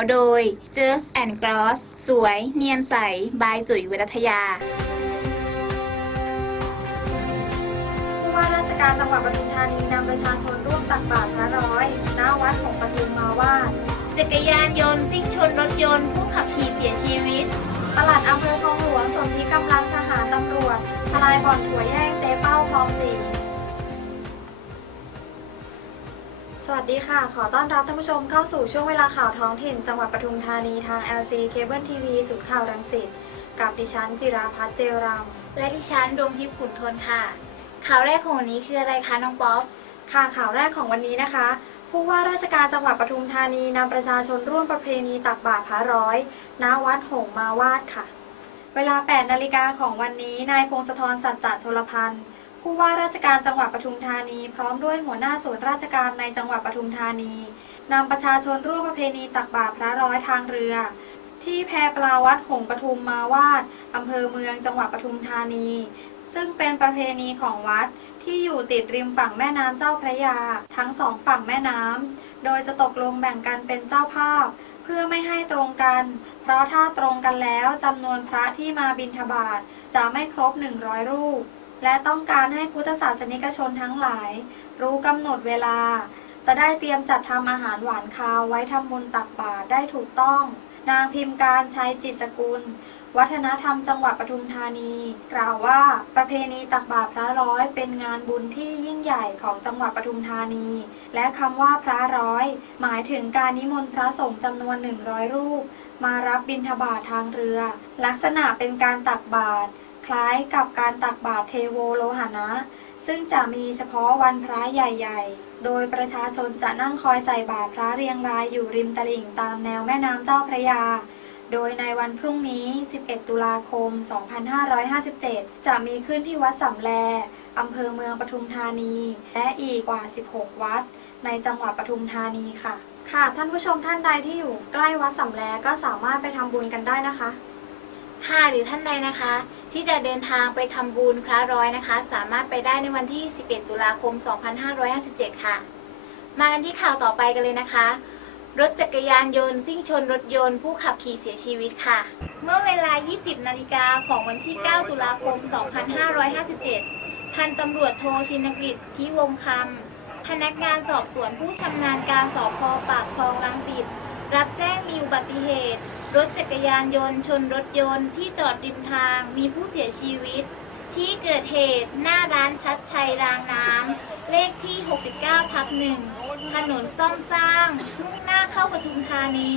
นุนข่าวโดย j u s and Gross สวย เนียนใส บายจุ๋ยวิรัทยาผู้ว่าราชการจังหวัดปทุมธานีนำประชาชนร่วมตักบาตรพระร้อยณวัดของปทุมมาวาดจักรยานยนต์ซิ่งชนรถยนต์ ผู้ขับขี่เสียชีวิตปลัดอำเภอคลองหลวงสนที่กำลังทหารตำรวจทลายบ่อนถั่วแย่งเจ๊เป้าคลองสี่ วัสดีค่ะ ขอต้อนรับท่านผู้ชมเข้าสู่ช่วงเวลาข่าวท้องถิ่น จังหวัดปทุมธานีทาง LC Cable TV ศูนย์ข่าวรังสิต กับดิฉันจิราพัฒน์เจรัมและดิฉันดวงทิพย์ขุนทนค่ะ ข่าวแรกของวันนี้คืออะไรคะน้องป๊อป ค่ะข่าวแรกของวันนี้นะคะ ผู้ว่าราชการจังหวัดปทุมธานีนำประชาชนร่วมประเพณีตักบาตรพระร้อยณวัดหงส์มาวาดค่ะ เวลา 8 นาฬิกาของวันนี้ นายพงศธรสัจจะชลพันธ์ ผู้ว่าราชการจังหวัดปทุมธานี พร้อมด้วยหัวหน้าส่วนราชการในจังหวัดปทุมธานีนำประชาชนร่วมประเพณีตักบาตรพระร้อยทางเรือ ที่แพปลาวัดหงปทุมมาวาดอำเภอเมืองจังหวัดปทุมธานี ซึ่งเป็นประเพณีของวัดที่อยู่ติดริมฝั่งแม่น้ำเจ้าพระยา ทั้งสองฝั่งแม่น้ำโดยจะตกลงแบ่งกันเป็นเจ้าภาพ เพื่อไม่ให้ตรงกัน เพราะถ้าตรงกันแล้วจำนวนพระที่มาบิณฑบาตจะไม่ครบ 100 รูป และต้องการให้พุทธศาสนิกชนทั้งหลาย รู้กำหนดเวลา จะได้เตรียมจัดทำอาหารหวานคาวไว้ทำบุญตักบาตรได้ถูกต้อง นางพิมพ์การใช้จิตสกุล วัฒนธรรมจังหวัดปทุมธานี กล่าวว่าประเพณีตักบาตรพระร้อยเป็นงานบุญที่ยิ่งใหญ่ของจังหวัดปทุมธานี และคำว่าพระร้อย หมายถึงการนิมนต์พระสงฆ์จำนวน 100 รูป มารับบิณฑบาตทางเรือ ลักษณะเป็นการตักบาตร ล้ายกับการตักบาตรเทโวโลหะนะ ซึ่งจะมีเฉพาะวันพระใหญ่ๆ โดยประชาชนจะนั่งคอยใส่บาตรพระเรียงรายอยู่ริมตลิ่งตามแนวแม่น้ำเจ้าพระยา โดยในวันพรุ่งนี้ 11 ตุลาคม 2557 จะมีขึ้นที่วัดสำแลอำเภอเมืองปทุมธานี และอีกกว่า 16 วัด ในจังหวัดปทุมธานีค่ะ ค่ะ ท่านผู้ชมท่านใดที่อยู่ใกล้วัดสำแลก็สามารถไปทำบุญกันได้นะคะ ค่ะหรือท่านใดนะคะ ที่จะเดินทางไปทำบุญพระร้อยนะคะ สามารถไปได้ในวันที่ 11 ตุลาคม 2557 ค่ะ มากันที่ข่าวต่อไปกันเลยนะคะ รถจักรยานยนต์ซิ่งชนรถยนต์ผู้ขับขี่เสียชีวิตค่ะ เมื่อเวลา 20 นาฬิกาของวันที่ 9 ตุลาคม 2557 พันตำรวจโทชินกฤษทิวงคำพนักงานสอบสวนผู้ชำนาญการสพปากคลองรังสิตรับแจ้งมีอุบัติเหตุ รถจักรยานยนต์ ชนรถยนต์ที่จอดริมทางมีผู้เสียชีวิต ที่เกิดเหตุหน้าร้านชัดชัยรางน้ำเลขที่ 69ทับหนึ่งถนนซ่อมสร้างมุ่งหน้าเข้าปทุมธานี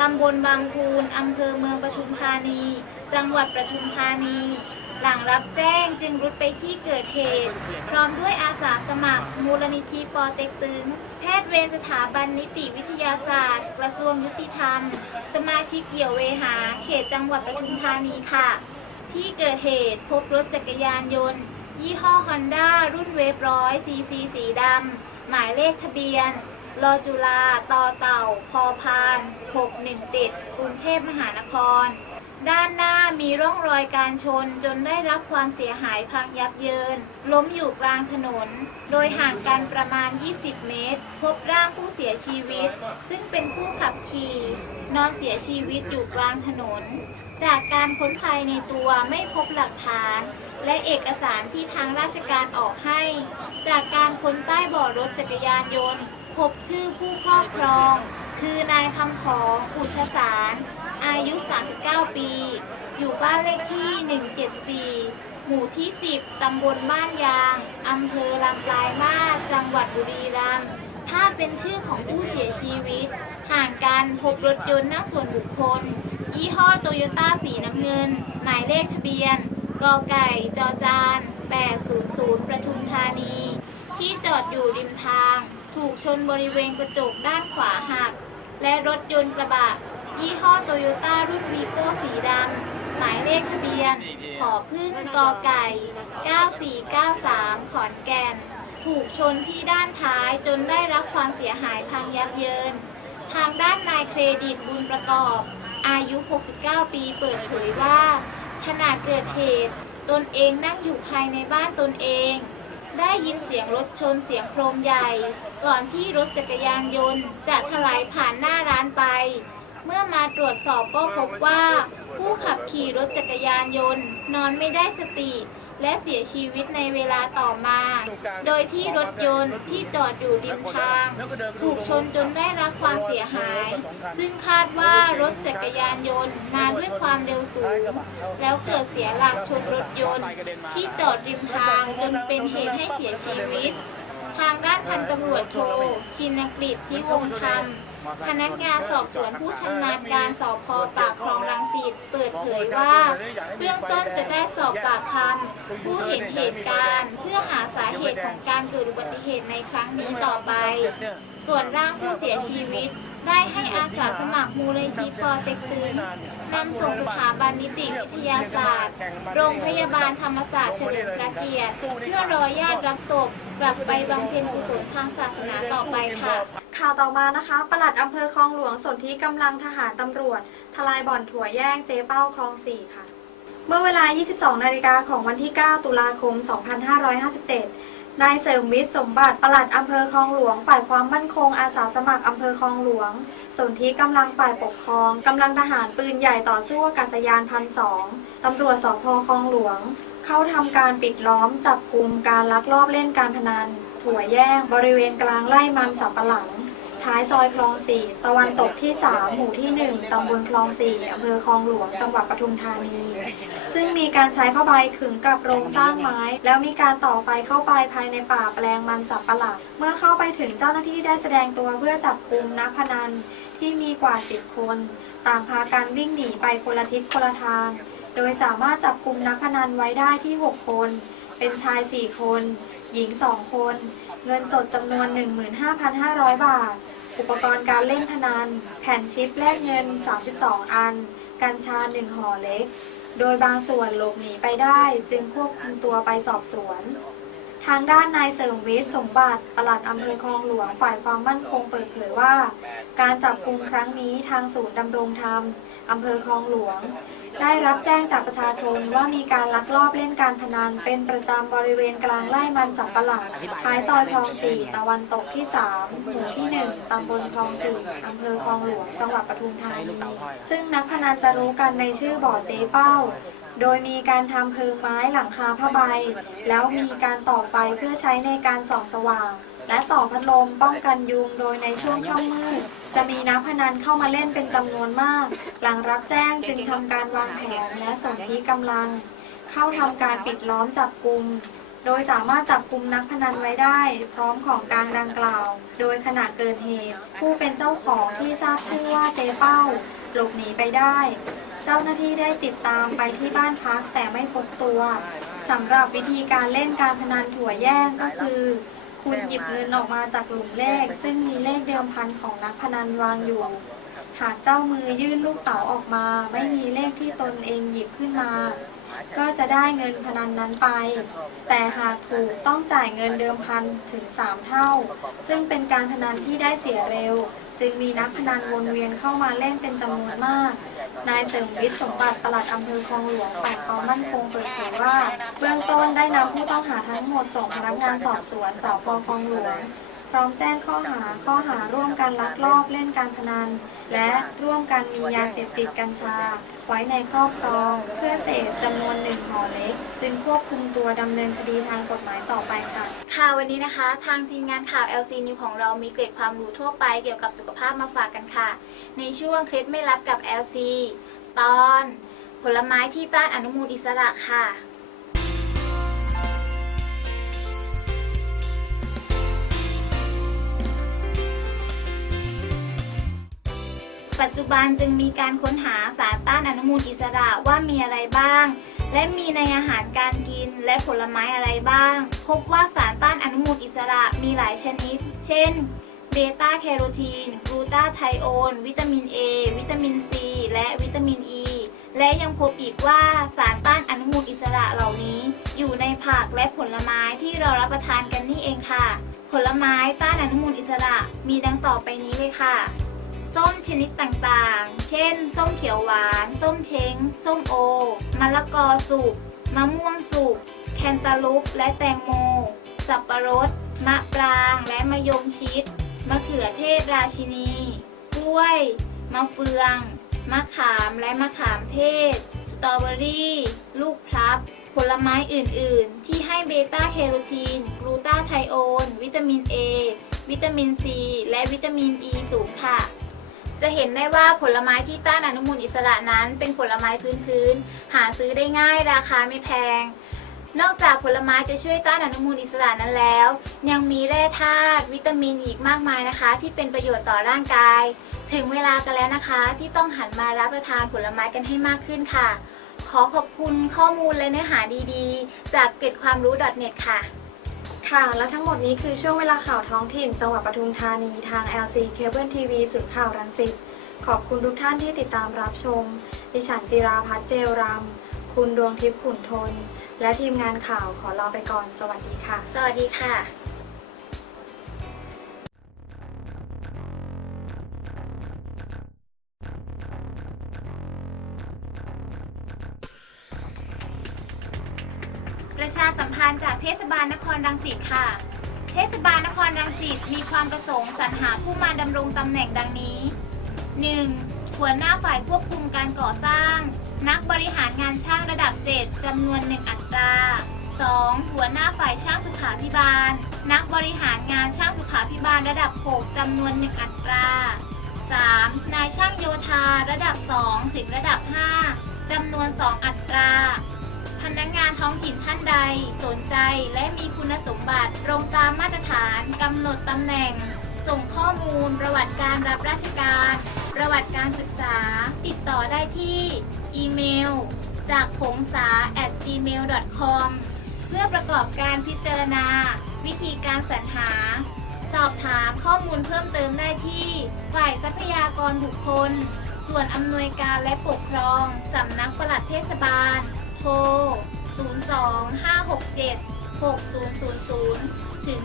ตำบลบางพูนอำเภอเมืองปทุมธานี จังหวัดปทุมธานี หลังรับแจ้งจึงรุดไปที่เกิดเหตุ พร้อมด้วยอาสาสมัคร มูลนิธิปอเต็กตึง แพทย์เวรสถาบันนิติวิทยาศาสตร์ กระทรวงยุติธรรม สมาชิกเกี่ยวเวหา เขตจังหวัดปทุมธานีค่ะ ที่เกิดเหตุพบรถจักรยานยนต์ ยี่ห้อฮอนด้ารุ่นเวฟร้อยซีซีสีดำ หมายเลขทะเบียนรอจุฬาต่อเต่า พอพาน 617 กรุงเทพมหานคร ด้านหน้ามีร่องรอยการชนจนได้รับความเสียหายพังยับเยิน ล้มอยู่กลางถนน โดยห่างกันประมาณ 20 เมตร พบร่างผู้เสียชีวิต ซึ่งเป็นผู้ขับขี่ นอนเสียชีวิตอยู่กลางถนน จากการค้นภายในตัวไม่พบหลักฐาน และเอกสารที่ทางราชการออกให้ จากการค้นใต้บาะรถจักรยานยนต์ พบชื่อผู้ครอบครอง คือนายคำผองอุทสาร อายุ 39 ปี อยู่บ้านเลขที่ 174 หมู่ที่ 10 ตำบลบ้านยาง อำเภอลำปลายมาจังหวัดบุรีรัมย์ ถ้าเป็นชื่อของผู้เสียชีวิต ห่างกันพบรถยนต์นั่งส่วนบุคคล ยี่ห้อโตโยต้าสีน้ำเงิน หมายเลขทะเบียน กไก่ จอจาน 800 ประทุมธานี ที่จอดอยู่ริมทาง ถูกชนบริเวณกระจกด้านขวาหัก และรถยนต์กระบะ ยี่ห้อโตโยต้ารุ่นวีโก้สีดำ หมายเลขทะเบียน ขอพึ่งกไก่ 9493 ขอนแก่น ถูกชนที่ด้านท้ายจนได้รับความเสียหายพังยับเยิน ทางด้านนายเครดิตบุญประกอบ อายุ 69 ปีเปิดเผยว่า ขณะเกิดเหตุ ตนเองนั่งอยู่ภายในบ้านตนเอง ได้ยินเสียงรถชนเสียงโครมใหญ่ ก่อนที่รถจักรยานยนต์จะถลายผ่านหน้าร้านไป เมื่อมาตรวจสอบก็พบว่า ผู้ขับขี่รถจักรยานยนต์ นอนไม่ได้สติ และเสียชีวิตในเวลาต่อมา โดยที่รถยนต์ที่จอดอยู่ริมทาง ถูกชนจนได้รับความเสียหาย ซึ่งคาดว่ารถจักรยานยนต์มาด้วยความเร็วสูง แล้วเกิดเสียหลักชนรถยนต์ ที่จอดริมทางจนเป็นเหตุให้เสียชีวิต ทางด้านพันตำรวจโทชินกฤษที่วงธรรม พนักงานสอบสวนผู้ชำนาญการสพปากคลองรังสิตเปิดเผยว่า เบื้องต้นจะได้สอบปากคำผู้เห็นเหตุการณ์ เพื่อหาสาเหตุของการเกิดอุบัติเหตุในครั้งนี้ต่อไป ส่วนร่างผู้เสียชีวิต ได้ให้อาสาสมัครมูลนิธิปอเต็กตึงนำส่งสถาบันนิติวิทยาศาสตร์ โรงพยาบาลธรรมศาสตร์เฉลิมพระเกียรติเพื่อรอญาติรับศพกลับไปบำเพ็ญกุศลทางศาสนาต่อไปค่ะ ข่าวต่อมานะคะปลัดอำเภอคลองหลวงสนที่กำลังทหารตำรวจ ทลายบ่อนถั่วแย่งเจ๊เป้าคลอง4ค่ะ เมื่อเวลา 22 นาฬิกาของวันที่ 9 ตุลาคม 2557 นายเสริมวิทย์สมบัติปลัดอำเภอคลองหลวง ฝ่ายความมั่นคงอาสาสมัครอำเภอคลองหลวงสนที่กำลังฝ่ายปกครองกำลังทหารปืนใหญ่ต่อสู้อากาศยานพันสองตำรวจสพคลองหลวง เข้าทำการปิดล้อมจับกลุ่มการลักลอบเล่นการพนัน ถั่วแย่งบริเวณกลางไร่มันสำปะหลัง ท้ายซอยคลองสี่ตะวันตกที่ 3 หมู่ที่ 1 ตำบลคลองสี่อำเภอคลองหลวง จังหวัดปทุมธานี ซึ่งมีการใช้ผ้าใบขึงกับโรงสร้างไม้ แล้วมีการต่อไฟเข้าไปภายในป่าแปลงมันสับปะหลังเมื่อเข้าไปถึงเจ้าหน้าที่ได้แสดงตัวเพื่อจับกลุ่มนักพนันที่มีกว่า10คน ต่างพากันวิ่งหนีไปคนละทิศคนละทาง โดยสามารถจับกลุ่มนักพนันไว้ได้ที่ 6 คน เป็นชาย 4 คน หญิง 2 คน เงินสดจำนวน 15,500 บาท อุปกรณ์การเล่นพนัน แผ่นชิปแลกเงิน 32 อัน กัญชา1ห่อเล็ก โดยบางส่วนหลบหนีไปได้จึงควบคุมตัวไปสอบสวน ทางด้านนายเสริมวิทย์สมบัติปลัดอำเภอคลองหลวงฝ่ายความมั่นคงเปิดเผยว่า การจับกุมครั้งนี้ทางศูนย์ดำรงธรรมอำเภอคลองหลวง ได้รับแจ้งจากประชาชนว่ามีการลักลอบเล่นการพนันเป็นประจำบริเวณกลางไร่มันสำปะหลังท้ายซอยคลองสี่ตะวันตกที่ 3 หมู่ที่ 1 ตำบลคลองสี่อำเภอคลองหลวง จังหวัดปทุมธานีซึ่งนักพนันจะรู้กันในชื่อบ่อเจ๊เป้า โดยมีการทำเพิงไม้หลังคาผ้าใบ แล้วมีการต่อไฟเพื่อใช้ในการส่องสว่าง และต่อพัดลมป้องกันยุงโดยในช่วงค่ำมืด จะมีนักพนันเข้ามาเล่นเป็นจำนวนมาก หลังรับแจ้งจึงทำการวางแผนและสนที่กำลัง เข้าทำการปิดล้อมจับกลุ่มโดยสามารถจับกลุ่มนักพนันไว้ได้ พร้อมของกลางดังกล่าว โดยขณะเกิดเหตุ ผู้เป็นเจ้าของที่ทราบชื่อว่าเจเป้า หลบหนีไปได้ เจ้าหน้าที่ได้ติดตามไปที่บ้านพักแต่ไม่พบตัวสำหรับวิธีการเล่นการพนันถั่วแย่งก็คือ คุณหยิบเงินออกมาจากหลุมเลขซึ่งมีเลขเดิมพันของนักพนันวางอยู่ หากเจ้ามือยื่นลูกเต๋าออกมา ไม่มีเลขที่ตนเองหยิบขึ้นมา ก็จะได้เงินพนันนั้นไป แต่หากถูกต้องจ่ายเงินเดิมพันถึง 3 เท่า ซึ่งเป็นการพนันที่ได้เสียเร็ว จึงมีนักพนันวนเวียนเข้ามาเล่นเป็นจำนวนมาก นายเสริมวิทย์สมบัติปลัดอำเภอคลองหลวงฝ่ายความมั่นคงเปิดเผยว่า เบื้องต้นได้นำผู้ต้องหาทั้งหมดส่งพนักงานสอบสวนสพคลองหลวงพร้อมแจ้งข้อหาข้อหาร่วมกันลักลอบเล่นการพนัน และร่วมกันมียาเสพติดกัญชา ไว้ในครอบครอง เพื่อเสพจำนวนหนึ่งห่อเล็ก จึงควบคุมตัวดำเนินคดีทางกฎหมายต่อไปค่ะ ค่ะวันนี้นะคะ ทางทีมงานข่าว LC News ของเรามีเกร็ดความรู้ทั่วไปเกี่ยวกับสุขภาพมาฝากกันค่ะ ในช่วงเคล็ดไม่รับกับ LC ตอน ผลไม้ที่ต้านอนุมูลอิสระค่ะ ปัจจุบันจึงมีการค้นหาสารต้านอนุมูลอิสระว่ามีอะไรบ้าง และมีในอาหารการกินและผลไม้อะไรบ้าง พบว่าสารต้านอนุมูลอิสระมีหลายชนิด เช่นเบต้าแคโรทีนกลูตาไทโอน วิตามิน A วิตามิน C และวิตามิน E และยังพบอีกว่าสารต้านอนุมูลอิสระเหล่านี้ อยู่ในผักและผลไม้ที่เรารับประทานกันนี่เองค่ะ ผลไม้ต้านอนุมูลอิสระมีดังต่อไปนี้เลยค่ะ ส้มชนิดต่างๆ เช่น ส้มเขียวหวาน ส้มเช้ง ส้มโอ มะละกอสุก มะม่วงสุก แคนตาลูปและแตงโม สับปะรด มะปรางและมะยงชิด มะเขือเทศราชินี กล้วย มะเฟือง มะขามและมะขามเทศ สตรอเบอรี่ ลูกพลับ ผลไม้อื่นๆ ที่ให้เบต้าแคโรทีน กลูตาไทโอน วิตามิน A วิตามิน C และวิตามิน E สูงค่ะ จะเห็นได้ว่าผลไม้ที่ต้านอนุมูลอิสระนั้น เป็นผลไม้พื้นๆหาซื้อได้ง่ายราคาไม่แพง นอกจากผลไม้จะช่วยต้านอนุมูลอิสระนั้นแล้ว ยังมีแร่ธาตุวิตามินอีกมากมายนะคะ ที่เป็นประโยชน์ต่อร่างกาย ถึงเวลากันแล้วนะคะ ที่ต้องหันมารับประทานผลไม้กันให้มากขึ้นค่ะ ขอขอบคุณข้อมูลและเนื้อหาดีๆ จากเกร็ดความรู้ .net ค่ะ ค่ะ และทั้งหมดนี้คือช่วงเวลาข่าวท้องถิ่น จังหวัดปทุมธานีทาง LC Cable TV สื่อข่าวรังสิตขอบคุณทุกท่านที่ติดตามรับชม ดิฉันจิราพัฒน์เจลรำคุณดวงทิพย์ขุนทน และทีมงานข่าวขอลาไปก่อน สวัสดีค่ะ สวัสดีค่ะ ประชาสัมพันธ์จากเทศบาลนครรังสิตค่ะ เทศบาลนครรังสิตมีความประสงค์สรรหาผู้มาดำรงตำแหน่งดังนี้ 1. หัวหน้าฝ่ายควบคุมการก่อสร้าง นักบริหารงานช่างระดับ 7จำนวน 1 อัตรา 2. หัวหน้าฝ่ายช่างสุขาพิบาล นักบริหารงานช่างสุขาพิบาลระดับ 6จำนวน 1 อัตรา 3. นายช่างโยธาระดับ 2 ถึงระดับ 5จำนวน 2 อัตรา พนักงานท้องถิ่นท่านใด สนใจและมีคุณสมบัติตรงตามมาตรฐานกำหนดตำแหน่ง ส่งข้อมูล ประวัติการรับราชการ ประวัติการศึกษา ติดต่อได้ที่ อีเมล จากผงษา at gmail.com เพื่อประกอบการพิจารณา วิธีการสรรหา สอบถามข้อมูลเพิ่มเติมได้ที่ฝ่ายทรัพยากรบุคคล ส่วนอำนวยการและปกครอง สำนักปลัดเทศบาล ทร 02 567 6000 ถึง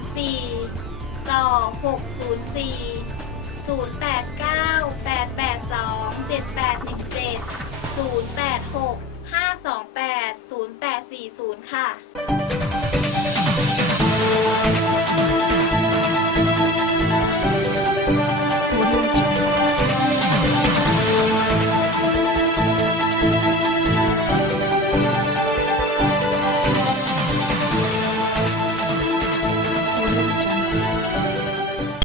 4 ต่อ 604 089 882 7817 086 528 0840 ค่ะ